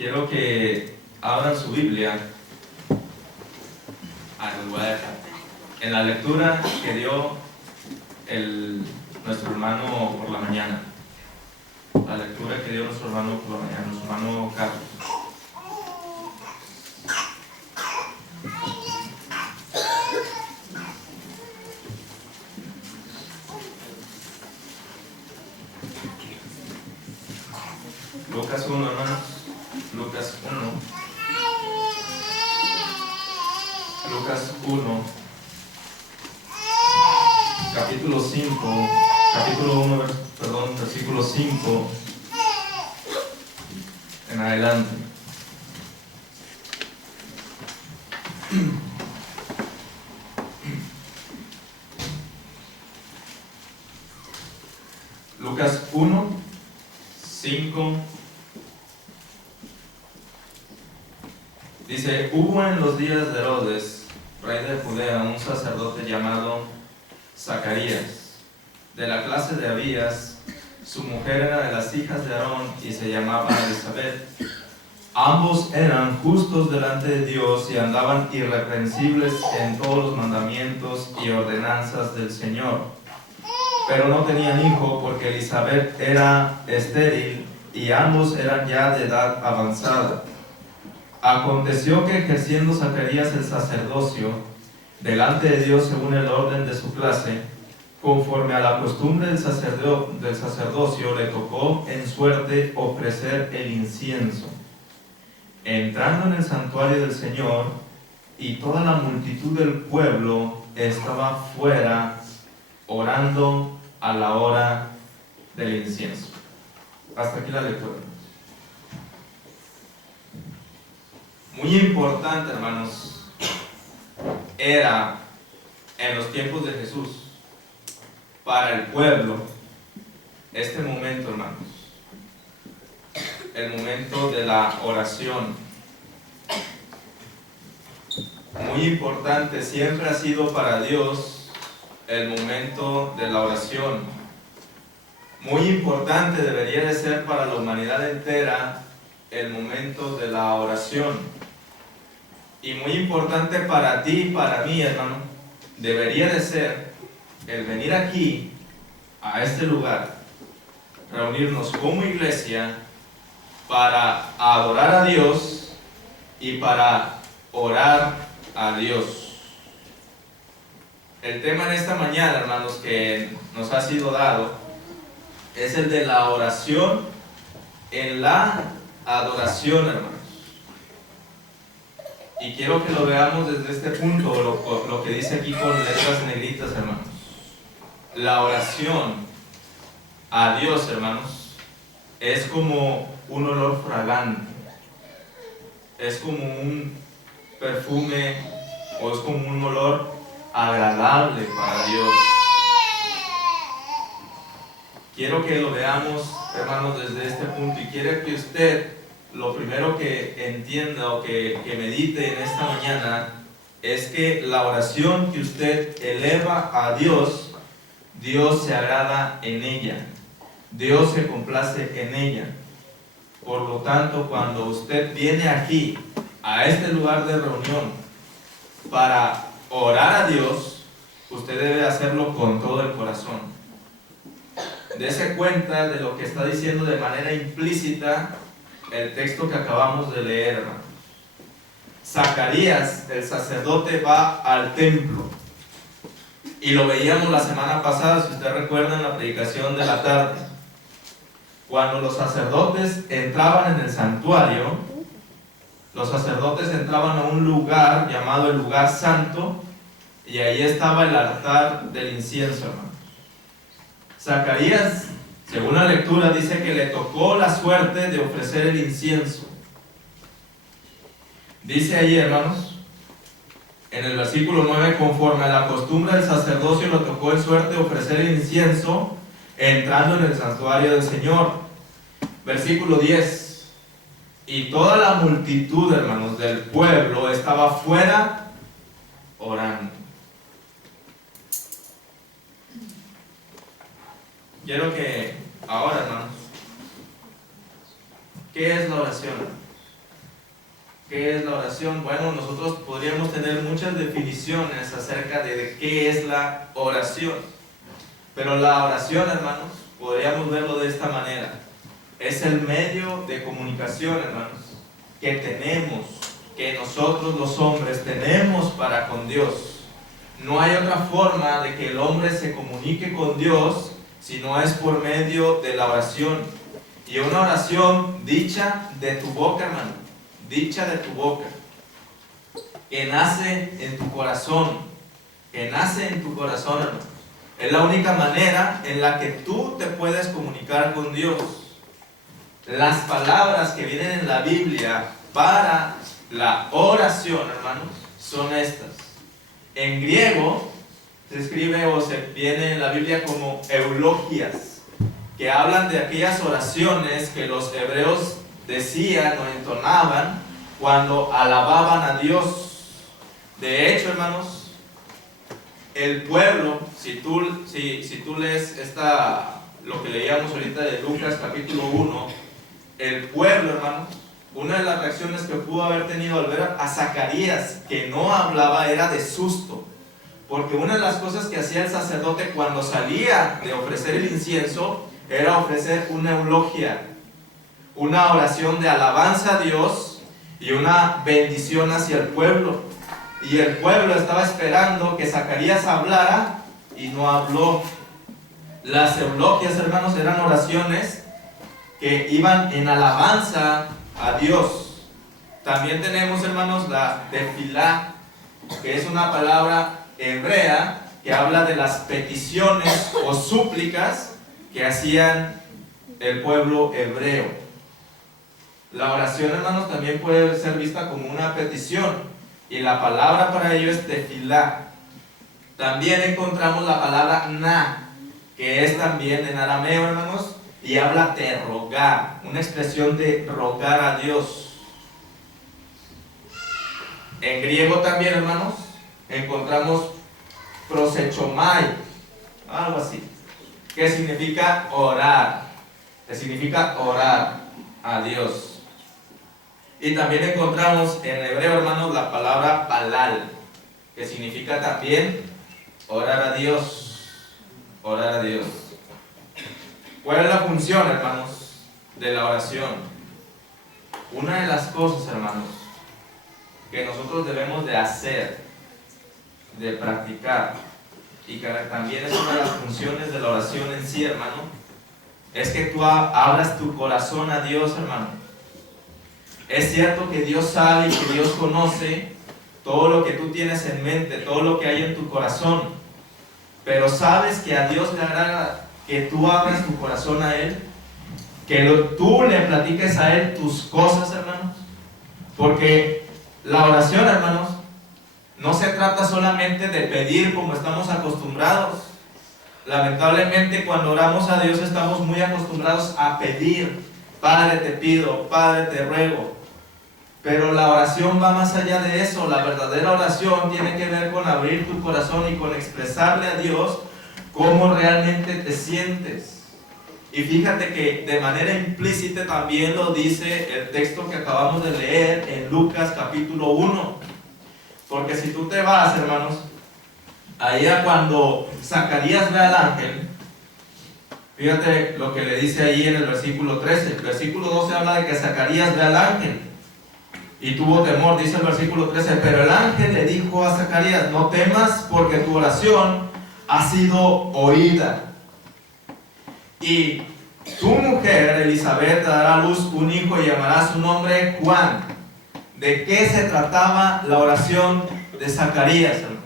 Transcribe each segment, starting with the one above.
Quiero que abran su Biblia en la lectura que dio nuestro hermano por la mañana. La lectura que dio nuestro hermano por la mañana, nuestro hermano Carlos. Lucas 1, hermanos. Lucas 1. Lucas 1. Capítulo 5. Capítulo 1, versículo 5 en adelante. Lucas 1, 5. Dice: hubo en los días de Herodes, rey de Judea, un sacerdote llamado Zacarías, de la clase de Abías. Su mujer era de las hijas de Aarón y se llamaba Elisabet. Ambos eran justos delante de Dios y andaban irreprensibles en todos los mandamientos y ordenanzas del Señor. Pero no tenían hijo porque Elisabet era estéril y ambos eran ya de edad avanzada. Aconteció que ejerciendo Zacarías el sacerdocio delante de Dios según el orden de su clase, conforme a la costumbre del sacerdocio, le tocó en suerte ofrecer el incienso. Entrando en el santuario del Señor, y toda la multitud del pueblo estaba fuera orando a la hora del incienso. Hasta aquí la lectura. Muy importante, hermanos, era en los tiempos de Jesús, para el pueblo, este momento, hermanos, el momento de la oración. Muy importante, siempre ha sido para Dios el momento de la oración. Muy importante debería de ser para la humanidad entera el momento de la oración. Y muy importante para ti y para mí, hermano, debería de ser el venir aquí, a este lugar, reunirnos como iglesia para adorar a Dios y para orar a Dios. El tema en esta mañana, hermanos, que nos ha sido dado es el de la oración en la adoración, hermanos. Y quiero que lo veamos desde este punto, lo que dice aquí con letras negritas, hermanos. La oración a Dios, hermanos, es como un olor fragante, es como un perfume o es como un olor agradable para Dios. Quiero que lo veamos, hermanos, desde este punto, y quiero que usted, lo primero que entienda o que medite en esta mañana es que la oración que usted eleva a Dios, Dios se agrada en ella, Dios se complace en ella. Por lo tanto, cuando usted viene aquí, a este lugar de reunión, para orar a Dios, usted debe hacerlo con todo el corazón. Dese cuenta de lo que está diciendo de manera implícita el texto que acabamos de leer, hermano. Zacarías, el sacerdote, va al templo. Y lo veíamos la semana pasada, si usted recuerda, en la predicación de la tarde. Cuando los sacerdotes entraban en el santuario, los sacerdotes entraban a un lugar llamado el lugar santo, y ahí estaba el altar del incienso, hermano. Zacarías, según la lectura, dice que le tocó la suerte de ofrecer el incienso. Dice ahí, hermanos, en el versículo 9, conforme a la costumbre del sacerdocio, le tocó en suerte ofrecer el incienso entrando en el santuario del Señor. Versículo 10, y toda la multitud, hermanos, del pueblo estaba fuera orando. Quiero que ahora, hermanos, ¿qué es la oración? ¿Qué es la oración? Bueno, nosotros podríamos tener muchas definiciones acerca de qué es la oración. Pero la oración, hermanos, podríamos verlo de esta manera. Es el medio de comunicación, hermanos, que tenemos, que nosotros los hombres tenemos para con Dios. No hay otra forma de que el hombre se comunique con Dios si no es por medio de la oración. Y una oración dicha de tu boca, hermano, dicha de tu boca, que nace en tu corazón, hermano. Es la única manera en la que tú te puedes comunicar con Dios. Las palabras que vienen en la Biblia para la oración, hermanos, son estas. En griego se escribe o se viene en la Biblia como eulogias, que hablan de aquellas oraciones que los hebreos decían o entonaban cuando alababan a Dios. De hecho, hermanos, el pueblo, si tú lees lo que leíamos ahorita de Lucas capítulo 1, el pueblo, hermanos, una de las reacciones que pudo haber tenido al ver a Zacarías que no hablaba era de susto, porque una de las cosas que hacía el sacerdote cuando salía de ofrecer el incienso era ofrecer una eulogia, una oración de alabanza a Dios y una bendición hacia el pueblo. Y el pueblo estaba esperando que Zacarías hablara y no habló. Las eulogias, hermanos, eran oraciones que iban en alabanza a Dios. También tenemos, hermanos, la tefilá, que es una palabra hebrea que habla de las peticiones o súplicas que hacían el pueblo hebreo. La oración, hermanos, también puede ser vista como una petición, y la palabra para ello es tefilá. También encontramos la palabra na, que es también en arameo, hermanos, y habla de rogar, una expresión de rogar a Dios. En griego también, hermanos, encontramos prosechomai, algo así, que significa orar, a Dios. Y también encontramos en hebreo, hermanos, la palabra palal, que significa también orar a Dios. ¿Cuál es la función, hermanos, de la oración? Una de las cosas, hermanos, que nosotros debemos de hacer, de practicar, y que también es una de las funciones de la oración en sí, hermano, es que tú abras tu corazón a Dios, hermano. Es cierto que Dios sabe y que Dios conoce todo lo que tú tienes en mente, todo lo que hay en tu corazón, pero sabes que a Dios le agrada que tú abras tu corazón a Él, que tú le platiques a Él tus cosas, hermanos, porque la oración, hermanos, no se trata solamente de pedir como estamos acostumbrados. Lamentablemente, cuando oramos a Dios estamos muy acostumbrados a pedir: Padre te pido, Padre te ruego. Pero la oración va más allá de eso. La verdadera oración tiene que ver con abrir tu corazón y con expresarle a Dios cómo realmente te sientes. Y fíjate que de manera implícita también lo dice el texto que acabamos de leer en Lucas capítulo 1. Porque si tú te vas, hermanos, allá cuando Zacarías ve al ángel, fíjate lo que le dice ahí en el versículo 13. El versículo 12 habla de que Zacarías ve al ángel y tuvo temor, dice el versículo 13, pero el ángel le dijo a Zacarías: no temas, porque tu oración ha sido oída. Y tu mujer, Elizabeth, dará a luz un hijo y llamará su nombre Juan. ¿De qué se trataba la oración de Zacarías, hermanos?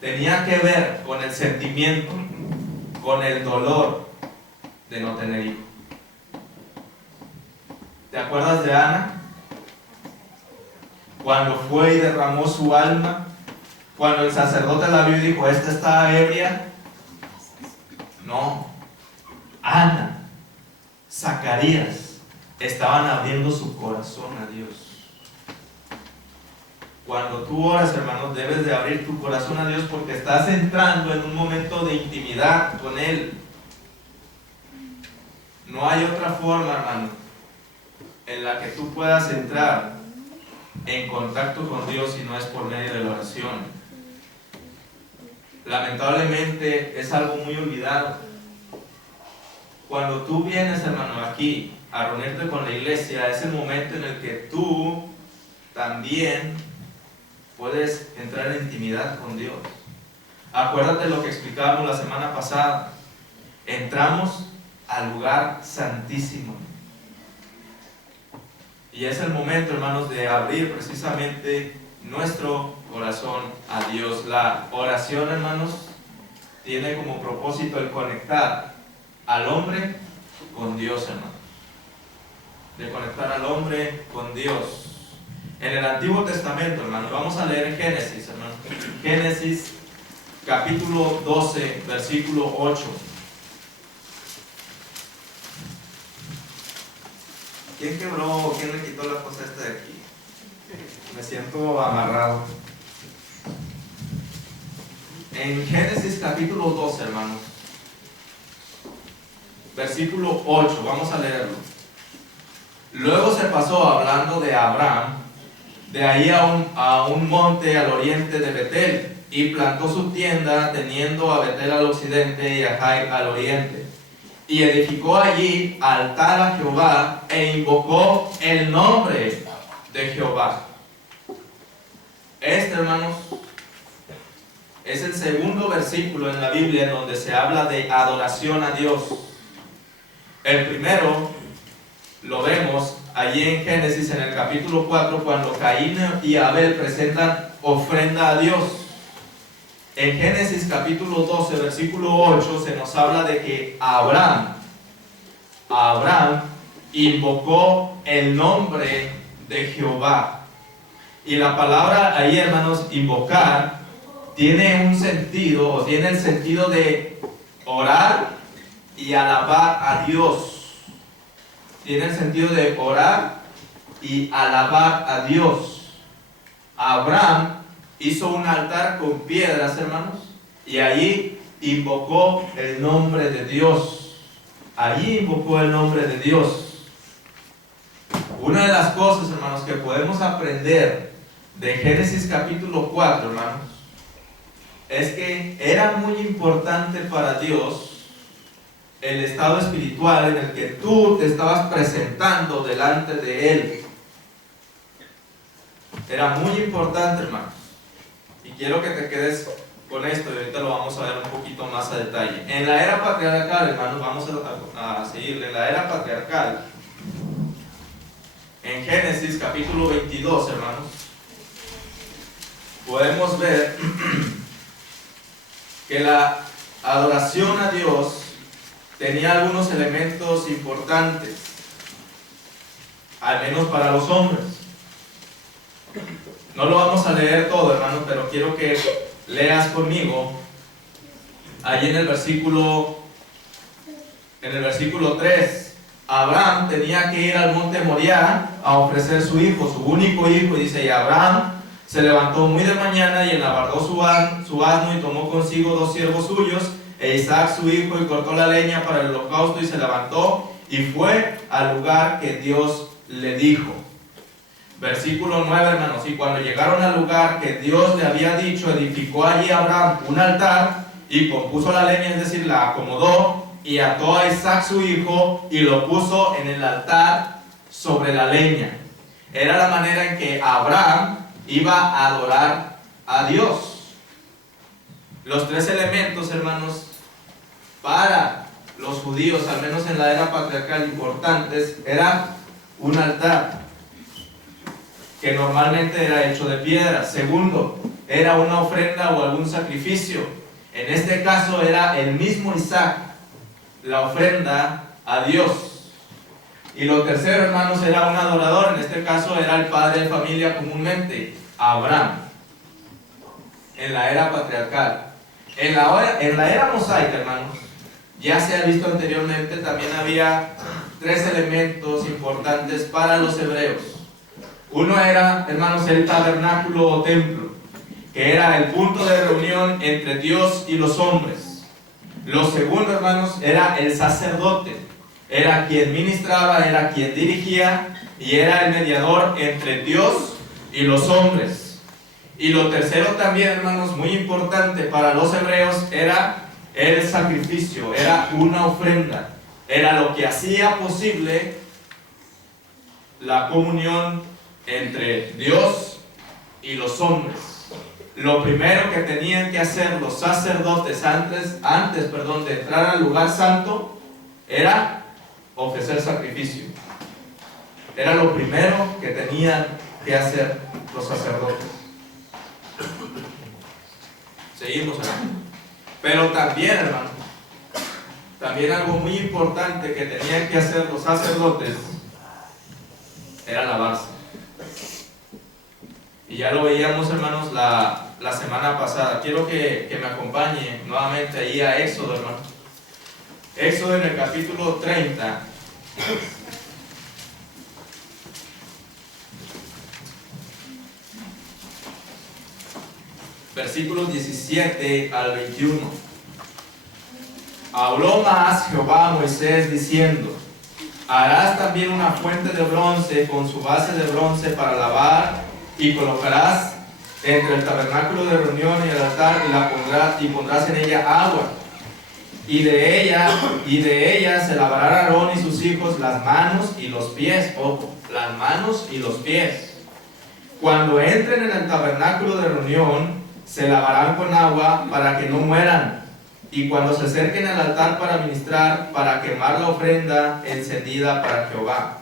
Tenía que ver con el sentimiento, con el dolor de no tener hijo. ¿Te acuerdas de Ana? Cuando fue y derramó su alma, cuando el sacerdote la vio y dijo: ¿esta está ebria? No. Ana, Zacarías estaban abriendo su corazón a Dios. Cuando tú oras, hermanos, debes de abrir tu corazón a Dios, porque estás entrando en un momento de intimidad con Él. No hay otra forma, hermano. en la que tú puedas entrar en contacto con Dios si no es por medio de la oración. Lamentablemente es algo muy olvidado. Cuando tú vienes, hermano, aquí a reunirte con la iglesia, es el momento en el que tú también puedes entrar en intimidad con Dios. Acuérdate lo que explicábamos la semana pasada. Entramos al lugar santísimo. Y es el momento, hermanos, de abrir precisamente nuestro corazón a Dios. La oración, hermanos, tiene como propósito el conectar al hombre con Dios, hermano. De conectar al hombre con Dios. En el Antiguo Testamento, hermano, vamos a leer en Génesis, hermano. Génesis, capítulo 12, versículo 8. ¿Quién quebró o quién le quitó la cosa esta de aquí? Me siento amarrado. En Génesis capítulo 12, hermanos, versículo 8, vamos a leerlo. Luego se pasó hablando de Abraham, de ahí a un monte al oriente de Betel, y plantó su tienda, teniendo a Betel al occidente y a Jai al oriente. Y edificó allí altar a Jehová e invocó el nombre de Jehová. Este, hermanos, es el segundo versículo en la Biblia en donde se habla de adoración a Dios. El primero lo vemos allí en Génesis en el capítulo 4, cuando Caín y Abel presentan ofrenda a Dios. En Génesis capítulo 12, versículo 8, se nos habla de que Abraham invocó el nombre de Jehová. Y la palabra ahí, hermanos, invocar, tiene un sentido, o tiene el sentido de orar y alabar a Dios. Tiene el sentido de orar y alabar a Dios. Abraham hizo un altar con piedras, hermanos, y allí invocó el nombre de Dios. Allí invocó el nombre de Dios. Una de las cosas, hermanos, que podemos aprender de Génesis capítulo 4, hermanos, es que era muy importante para Dios el estado espiritual en el que tú te estabas presentando delante de Él. Era muy importante, hermanos. Y quiero que te quedes con esto, y ahorita lo vamos a ver un poquito más a detalle. En la era patriarcal, hermanos, vamos a seguirle. En la era patriarcal, en Génesis capítulo 22, hermanos, podemos ver que la adoración a Dios tenía algunos elementos importantes, al menos para los hombres. No lo vamos a leer todo, hermano, pero quiero que leas conmigo allí en el versículo 3. Abraham tenía que ir al monte Moriah a ofrecer su hijo, su único hijo, y dice: y Abraham se levantó muy de mañana y enlabardó su asno y tomó consigo 2 siervos suyos e Isaac su hijo, y cortó la leña para el holocausto, y se levantó y fue al lugar que Dios le dijo. Versículo 9, hermanos. Y cuando llegaron al lugar que Dios le había dicho, edificó allí Abraham un altar y compuso la leña, es decir, la acomodó, y ató a Isaac su hijo y lo puso en el altar sobre la leña. Era la manera en que Abraham iba a adorar a Dios. Los 3 elementos, hermanos, para los judíos, al menos en la era patriarcal, importantes, era un altar que normalmente era hecho de piedra. Segundo, era una ofrenda o algún sacrificio. En este caso era el mismo Isaac, la ofrenda a Dios. Y lo tercero, hermanos, era un adorador. En este caso era el padre de familia comúnmente, Abraham, en la era patriarcal. En la era mosaica, hermanos, ya se ha visto anteriormente, también había 3 elementos importantes para los hebreos. Uno era, hermanos, el tabernáculo o templo, que era el punto de reunión entre Dios y los hombres. Lo segundo, hermanos, era el sacerdote. Era quien ministraba, era quien dirigía y era el mediador entre Dios y los hombres. Y lo tercero también, hermanos, muy importante para los hebreos, era el sacrificio, era una ofrenda, era lo que hacía posible la comunión entre Dios y los hombres. Lo primero que tenían que hacer los sacerdotes antes de entrar al lugar santo era ofrecer sacrificio. Era lo primero que tenían que hacer los sacerdotes. Seguimos, hermano. Pero también, hermano, también algo muy importante que tenían que hacer los sacerdotes era lavarse. Y ya lo veíamos, hermanos, la semana pasada. Quiero que me acompañe nuevamente ahí a Éxodo, hermano. Éxodo en el capítulo 30. Versículos 17 al 21. Habló más Jehová a Moisés diciendo: harás también una fuente de bronce con su base de bronce para lavar, y colocarás entre el tabernáculo de reunión y el altar, y pondrás en ella agua. Y de ella se lavarán Aarón y sus hijos las manos y los pies. Ojo, las manos y los pies. Cuando entren en el tabernáculo de reunión, se lavarán con agua para que no mueran. Y cuando se acerquen al altar para ministrar, para quemar la ofrenda encendida para Jehová,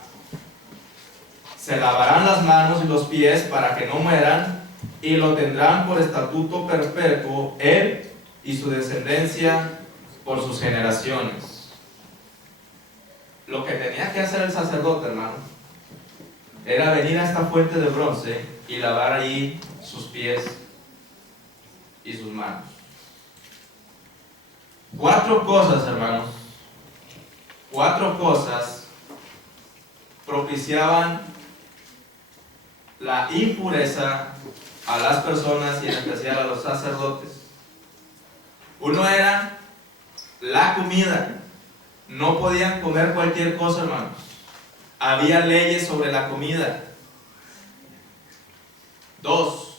se lavarán las manos y los pies para que no mueran, y lo tendrán por estatuto perpetuo él y su descendencia por sus generaciones. Lo que tenía que hacer el sacerdote, hermano, era venir a esta fuente de bronce y lavar allí sus pies y sus manos. 4 cosas, hermanos, 4 cosas propiciaban la impureza a las personas y en especial a los sacerdotes. Uno era la comida. No podían comer cualquier cosa, hermanos. Había leyes sobre la comida. 2,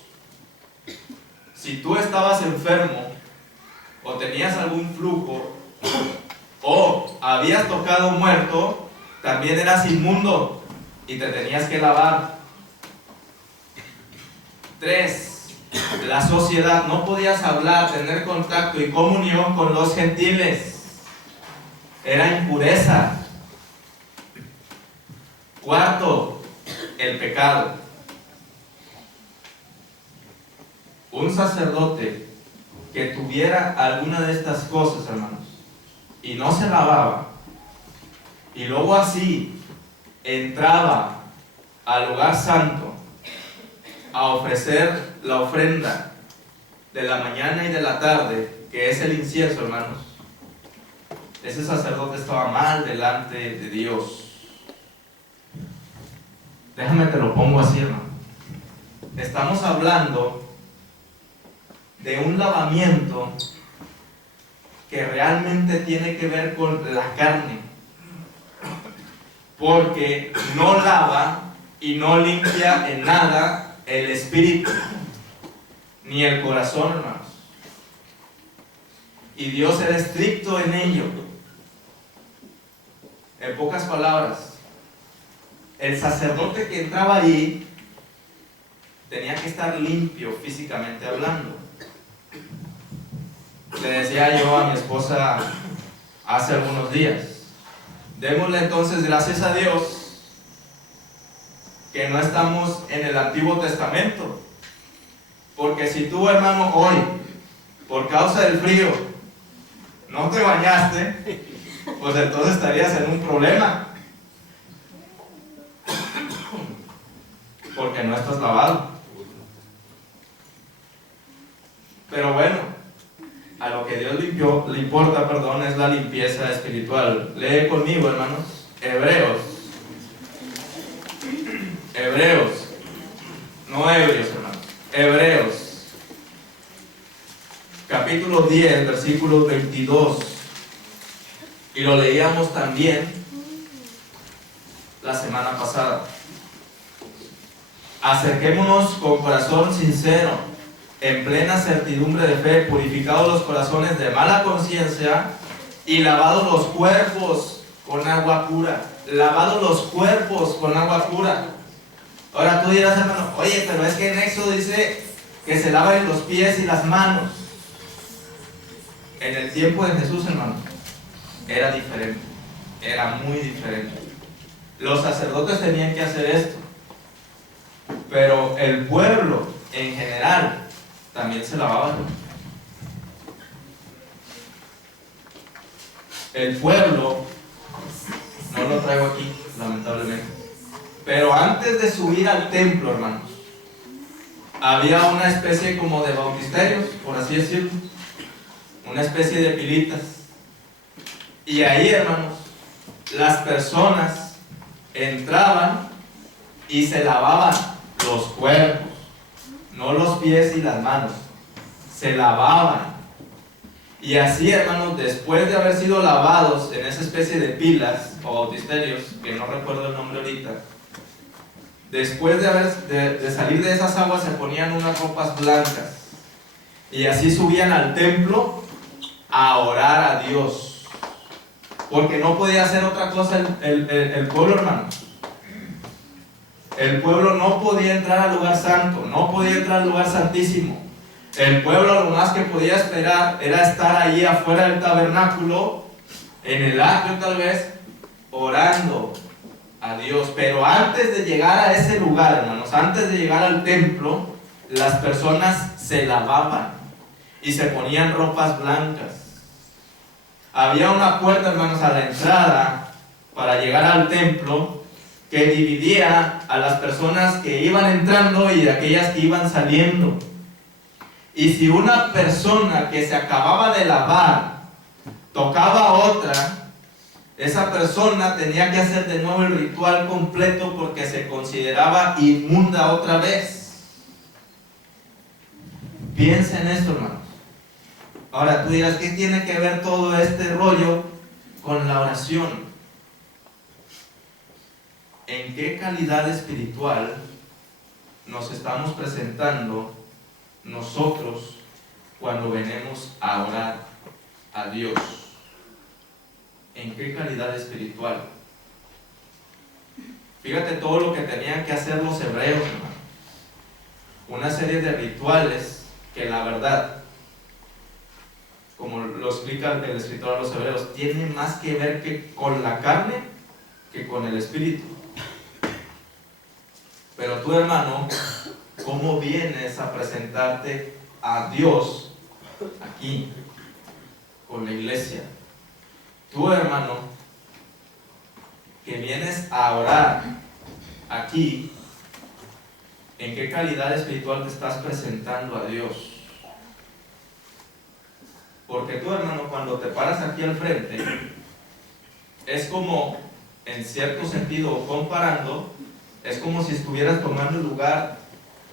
si tú estabas enfermo o tenías algún flujo o habías tocado muerto, también eras inmundo y te tenías que lavar. 3, la sociedad, no podías hablar, tener contacto y comunión con los gentiles. Era impureza. 4, el pecado. Un sacerdote que tuviera alguna de estas cosas, hermanos, y no se lavaba, y luego así entraba al lugar santo a ofrecer la ofrenda de la mañana y de la tarde, que es el incienso, hermanos, ese sacerdote estaba mal delante de Dios. Déjame te lo pongo así, hermano. Estamos hablando de un lavamiento que realmente tiene que ver con la carne, porque no lava y no limpia en nada el espíritu ni el corazón, hermanos. Y Dios era estricto en ello. En pocas palabras, el sacerdote que entraba allí tenía que estar limpio físicamente hablando. Le decía yo a mi esposa hace algunos días, démosle entonces gracias a Dios que no estamos en el Antiguo Testamento, porque si tú, hermano, hoy por causa del frío no te bañaste, pues entonces estarías en un problema, porque no estás lavado. Pero bueno, a lo que Dios le importa, es la limpieza espiritual. Lee conmigo, hermanos, Hebreos, no Hebreos, hermanos, Hebreos, capítulo 10, versículo 22, y lo leíamos también la semana pasada. Acerquémonos con corazón sincero, en plena certidumbre de fe, purificados los corazones de mala conciencia y lavados los cuerpos con agua pura. Lavados los cuerpos con agua pura. Ahora tú dirás, hermano, oye, pero es que en Éxodo dice que se laven los pies y las manos. En el tiempo de Jesús, hermano, era diferente. Era muy diferente. Los sacerdotes tenían que hacer esto, pero el pueblo en general también se lavaba. El pueblo, no lo traigo aquí, lamentablemente, pero antes de subir al templo, hermanos, había una especie como de bautisterios, por así decirlo, una especie de pilitas, y ahí, hermanos, las personas entraban y se lavaban los cuerpos, no los pies y las manos, se lavaban. Y así, hermanos, después de haber sido lavados en esa especie de pilas o bautisterios, que no recuerdo el nombre ahorita, después de salir de esas aguas se ponían unas ropas blancas y así subían al templo a orar a Dios, porque no podía hacer otra cosa el pueblo, hermanos. El pueblo no podía entrar al lugar santo, no podía entrar al lugar santísimo. El pueblo lo más que podía esperar era estar allí afuera del tabernáculo, en el atrio tal vez, orando a Dios. Pero antes de llegar a ese lugar, hermanos, antes de llegar al templo, las personas se lavaban y se ponían ropas blancas. Había una puerta, hermanos, a la entrada para llegar al templo que dividía a las personas que iban entrando y de aquellas que iban saliendo. Y si una persona que se acababa de lavar tocaba a otra, esa persona tenía que hacer de nuevo el ritual completo porque se consideraba inmunda otra vez. Piensa en esto, hermanos. Ahora tú dirás, ¿qué tiene que ver todo este rollo con la oración? ¿En qué calidad espiritual nos estamos presentando nosotros cuando venimos a orar a Dios? ¿En qué calidad espiritual? Fíjate todo lo que tenían que hacer los hebreos, hermano. Una serie de rituales que la verdad, como lo explica el escritor a los hebreos, tiene más que ver que con la carne que con el espíritu. Pero tú, hermano, ¿cómo vienes a presentarte a Dios aquí, con la iglesia? Tú, hermano, que vienes a orar aquí, ¿en qué calidad espiritual te estás presentando a Dios? Porque tú, hermano, cuando te paras aquí al frente, es como, en cierto sentido, comparando, es como si estuvieras tomando el lugar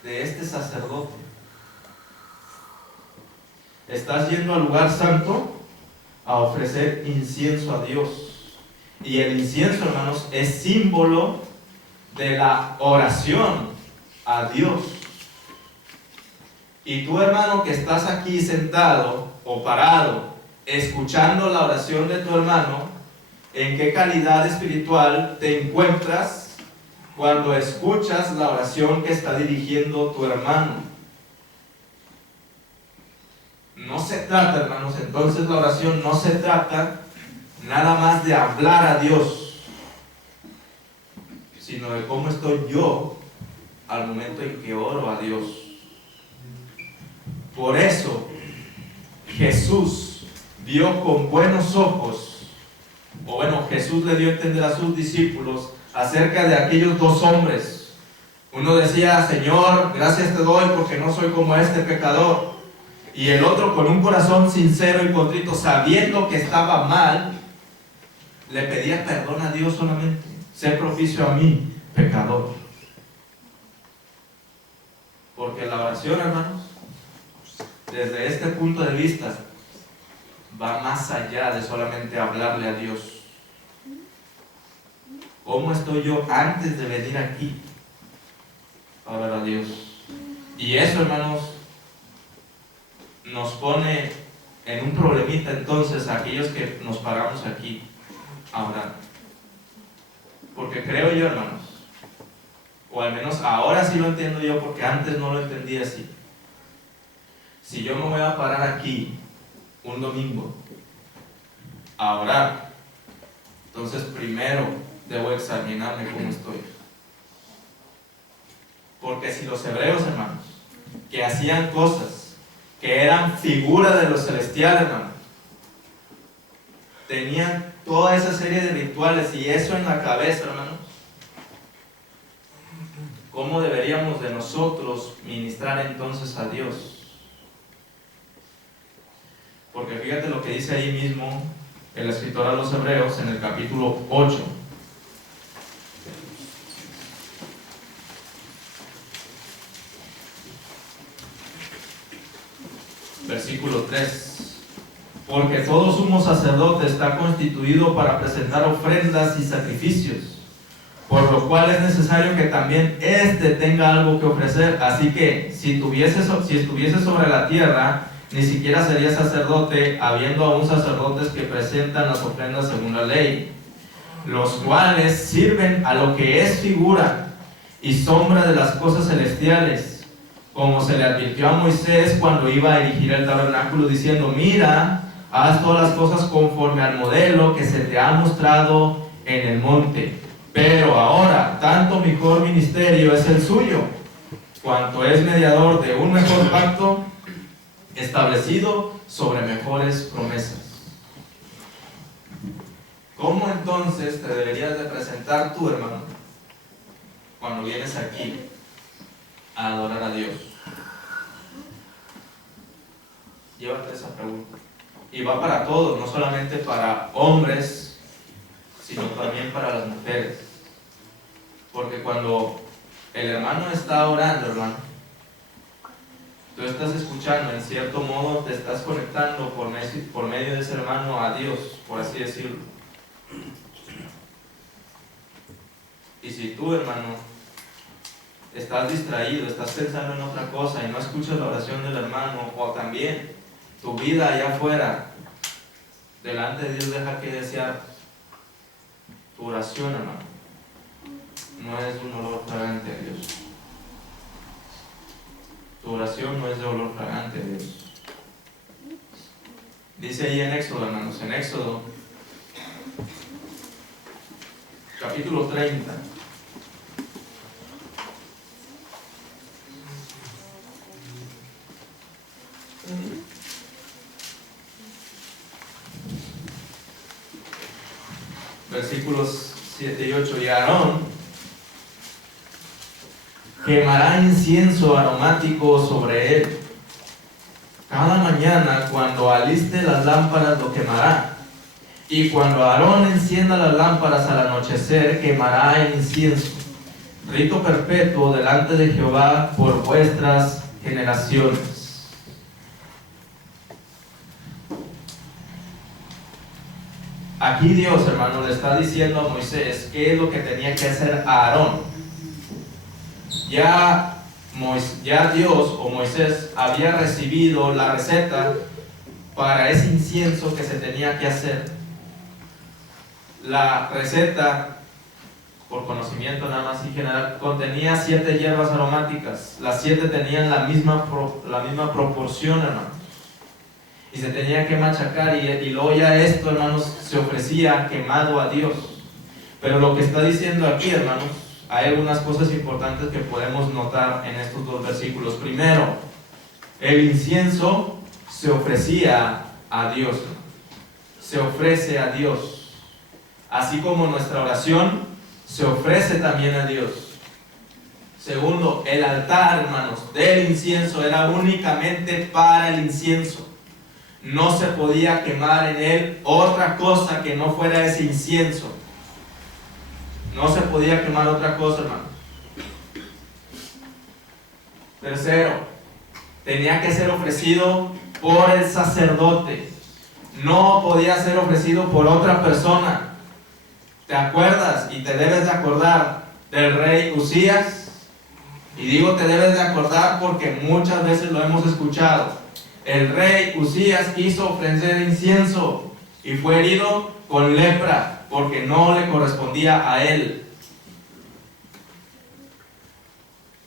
de este sacerdote. Estás yendo al lugar santo a ofrecer incienso a Dios. Y el incienso, hermanos, es símbolo de la oración a Dios. Y tú, hermano, que estás aquí sentado o parado, escuchando la oración de tu hermano, ¿en qué calidad espiritual te encuentras cuando escuchas la oración que está dirigiendo tu hermano? No se trata, hermanos, entonces la oración no se trata nada más de hablar a Dios, sino de cómo estoy yo al momento en que oro a Dios. Por eso Jesús vio con buenos ojos, o bueno, Jesús le dio a entender a sus discípulos acerca de aquellos dos hombres. Uno decía, Señor, gracias te doy porque no soy como este pecador. Y el otro, con un corazón sincero y contrito, sabiendo que estaba mal, le pedía perdón a Dios solamente. Sé propicio a mí, pecador. Porque la oración, hermanos, desde este punto de vista, va más allá de solamente hablarle a Dios. ¿Cómo estoy yo antes de venir aquí? a orar a Dios. Y eso, hermanos, nos pone en un problemita entonces a aquellos que nos paramos aquí a orar. Porque creo yo, hermanos, o al menos ahora sí lo entiendo yo, porque antes no lo entendía así. Si yo me voy a parar aquí un domingo a orar, entonces primero debo examinarme cómo estoy. Porque si los hebreos, hermanos, que hacían cosas que eran figura de los celestiales, hermanos, tenían toda esa serie de rituales y eso en la cabeza, hermanos, ¿cómo deberíamos de nosotros ministrar entonces a Dios? Porque fíjate lo que dice ahí mismo el escritor a los Hebreos en el capítulo 8. Versículo 3. Porque todo sumo sacerdote está constituido para presentar ofrendas y sacrificios, por lo cual es necesario que también éste tenga algo que ofrecer. Así que si estuviese sobre la tierra, ni siquiera sería sacerdote, habiendo aún sacerdotes que presentan las ofrendas según la ley, los cuales sirven a lo que es figura y sombra de las cosas celestiales, como se le advirtió a Moisés cuando iba a erigir el tabernáculo, diciendo: mira, haz todas las cosas conforme al modelo que se te ha mostrado en el monte. Pero ahora, tanto mejor ministerio es el suyo, cuanto es mediador de un mejor pacto, establecido sobre mejores promesas. ¿Cómo entonces te deberías de presentar tú, hermano, cuando vienes aquí a adorar a Dios? Llévate esa pregunta. Y va para todos, no solamente para hombres, sino también para las mujeres. Porque cuando el hermano está orando, hermano, tú estás escuchando, en cierto modo te estás conectando por medio de ese hermano a Dios, por así decirlo. Y si tú, hermano, estás distraído, estás pensando en otra cosa y no escuchas la oración del hermano, o también tu vida allá afuera, delante de Dios deja que desear, tu oración, hermano, no es un olor fragante a Dios. Tu oración no es de olor fragante a Dios. Dice ahí en Éxodo, hermanos, en Éxodo, capítulo 30. Versículos 7 y 8. Y Aarón quemará incienso aromático sobre él. Cada mañana, cuando aliste las lámparas, lo quemará. Y cuando Aarón encienda las lámparas al anochecer, quemará el incienso. Rito perpetuo delante de Jehová por vuestras generaciones. Aquí Dios, hermano, le está diciendo a Moisés qué es lo que tenía que hacer a Aarón. Ya Dios o Moisés había recibido la receta para ese incienso que se tenía que hacer. La receta, por conocimiento nada más en general, contenía 7 hierbas aromáticas. Las 7 tenían la misma proporción, hermano. Y se tenía que machacar y luego ya esto, hermanos, se ofrecía quemado a Dios. Pero lo que está diciendo aquí, hermanos, hay algunas cosas importantes que podemos notar en estos 2 versículos. Primero, el incienso se ofrecía a Dios. Se ofrece a Dios. Así como nuestra oración se ofrece también a Dios. Segundo, el altar, hermanos, del incienso era únicamente para el incienso. No se podía quemar en él otra cosa que no fuera ese incienso. No se podía quemar otra cosa, hermano. Tercero, tenía que ser ofrecido por el sacerdote. No podía ser ofrecido por otra persona. ¿Te acuerdas y te debes de acordar del rey Usías? Y digo te debes de acordar porque muchas veces lo hemos escuchado. El rey Uzías quiso ofrecer incienso y fue herido con lepra porque no le correspondía a él.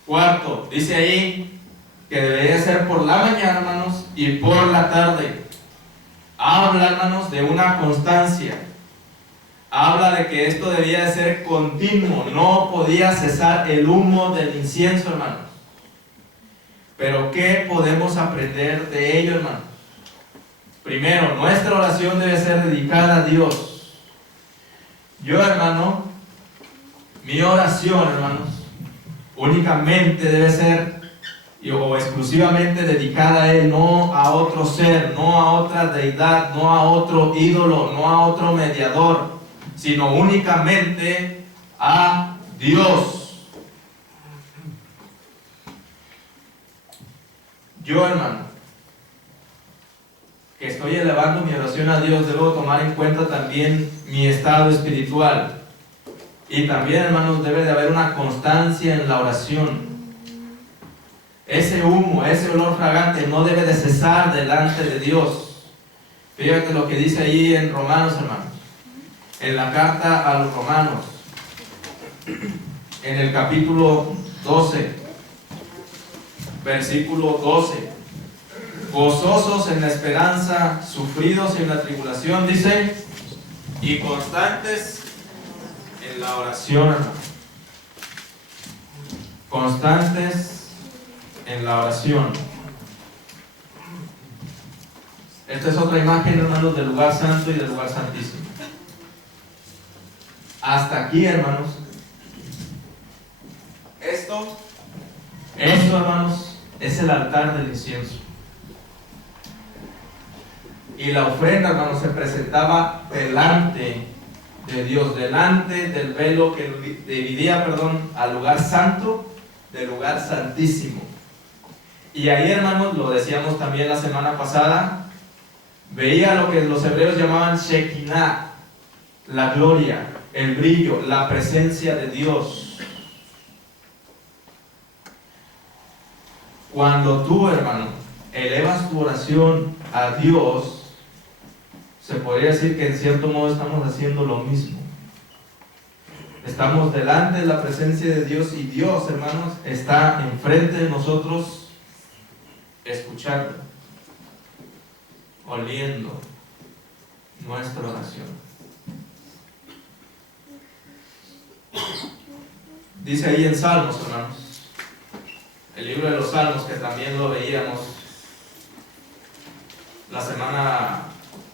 Cuarto, dice ahí que debería ser por la mañana, hermanos, y por la tarde. Habla, hermanos, de una constancia. Habla de que esto debía de ser continuo, no podía cesar el humo del incienso, hermanos. Pero ¿qué podemos aprender de ello, hermanos? Primero, nuestra oración debe ser dedicada a Dios. Yo, hermano, mi oración, hermanos, únicamente debe ser o exclusivamente dedicada a Él, no a otro ser, no a otra deidad, no a otro ídolo, no a otro mediador, sino únicamente a Dios. Yo, hermano, que estoy elevando mi oración a Dios, debo tomar en cuenta también mi estado espiritual. Y también, hermanos, debe de haber una constancia en la oración. Ese humo, ese olor fragante no debe de cesar delante de Dios. Fíjate lo que dice ahí en Romanos, hermanos. En la carta a los Romanos, en el capítulo 12, versículo 12. Gozosos en la esperanza, sufridos en la tribulación, dice, y constantes en la oración. Constantes en la oración. Esta es otra imagen, hermanos, del lugar santo y del lugar santísimo. Hasta aquí, hermanos. Esto, hermanos, es el altar del incienso. Y la ofrenda, hermanos, se presentaba delante de Dios, delante del velo que dividía, al lugar santo del lugar santísimo. Y ahí, hermanos, lo decíamos también la semana pasada, veía lo que los hebreos llamaban Shekinah, la gloria, el brillo, la presencia de Dios. Cuando tú, hermano, elevas tu oración a Dios, se podría decir que en cierto modo estamos haciendo lo mismo. Estamos delante de la presencia de Dios y Dios, hermanos, está enfrente de nosotros, escuchando, oliendo nuestra oración. Dice ahí en Salmos, hermanos, el libro de los Salmos, que también lo veíamos la semana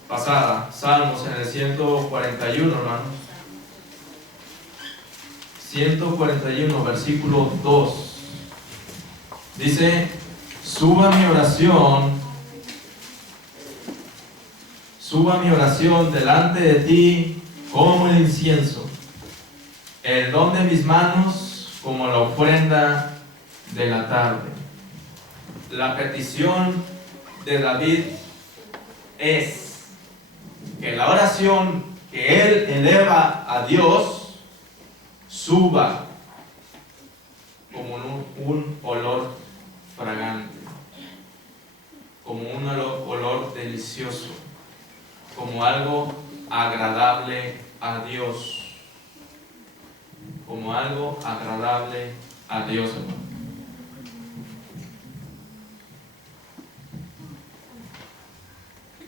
pasada, Salmos en el 141, hermanos. 141, versículo 2. Dice, suba mi oración delante de ti como el incienso, el don de mis manos como la ofrenda de la tarde. La petición de David es que la oración que él eleva a Dios suba como un olor fragante, como un olor delicioso, como algo agradable a Dios, como algo agradable a Dios, hermano.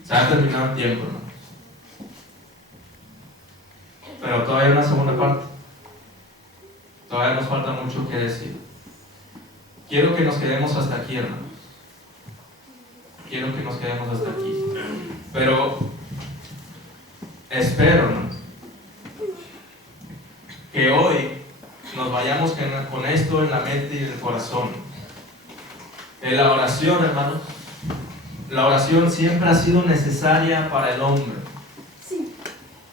Se ha terminado el tiempo, hermano. Pero todavía hay una segunda parte. Todavía nos falta mucho que decir. Quiero que nos quedemos hasta aquí, hermanos. Quiero que nos quedemos hasta aquí. Pero espero, ¿no?, que hoy nos vayamos con esto en la mente y en el corazón. En la oración, hermanos, la oración siempre ha sido necesaria para el hombre.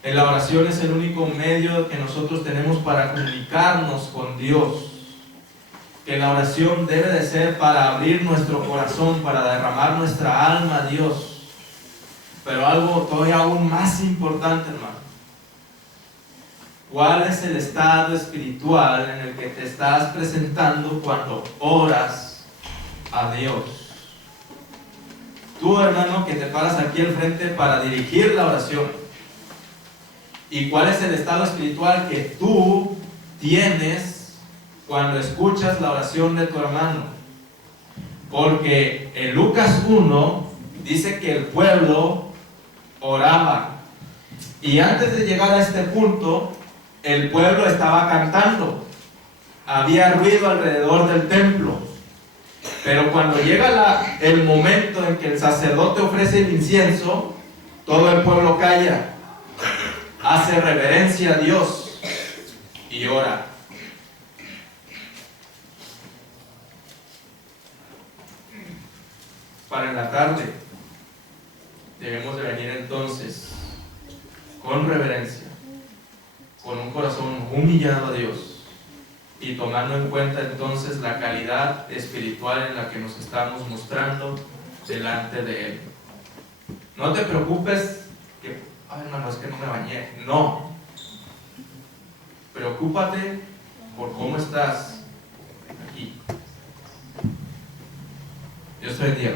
En la oración es el único medio que nosotros tenemos para comunicarnos con Dios. Que la oración debe de ser para abrir nuestro corazón, para derramar nuestra alma a Dios. Pero algo todavía aún más importante, hermano. ¿Cuál es el estado espiritual en el que te estás presentando cuando oras a Dios? Tú, hermano, que te paras aquí al frente para dirigir la oración. ¿Y cuál es el estado espiritual que tú tienes cuando escuchas la oración de tu hermano? Porque en Lucas 1 dice que el pueblo oraba. Y antes de llegar a este punto, el pueblo estaba cantando. Había ruido alrededor del templo. Pero cuando llega el momento en que el sacerdote ofrece el incienso, todo el pueblo calla, hace reverencia a Dios y ora. Para en la tarde debemos de venir entonces con reverencia, con un corazón humillado a Dios y tomando en cuenta entonces la calidad espiritual en la que nos estamos mostrando delante de Él. No te preocupes que, ay hermano, es que no me bañé. No. Preocúpate por cómo estás aquí. Dios te bendiga.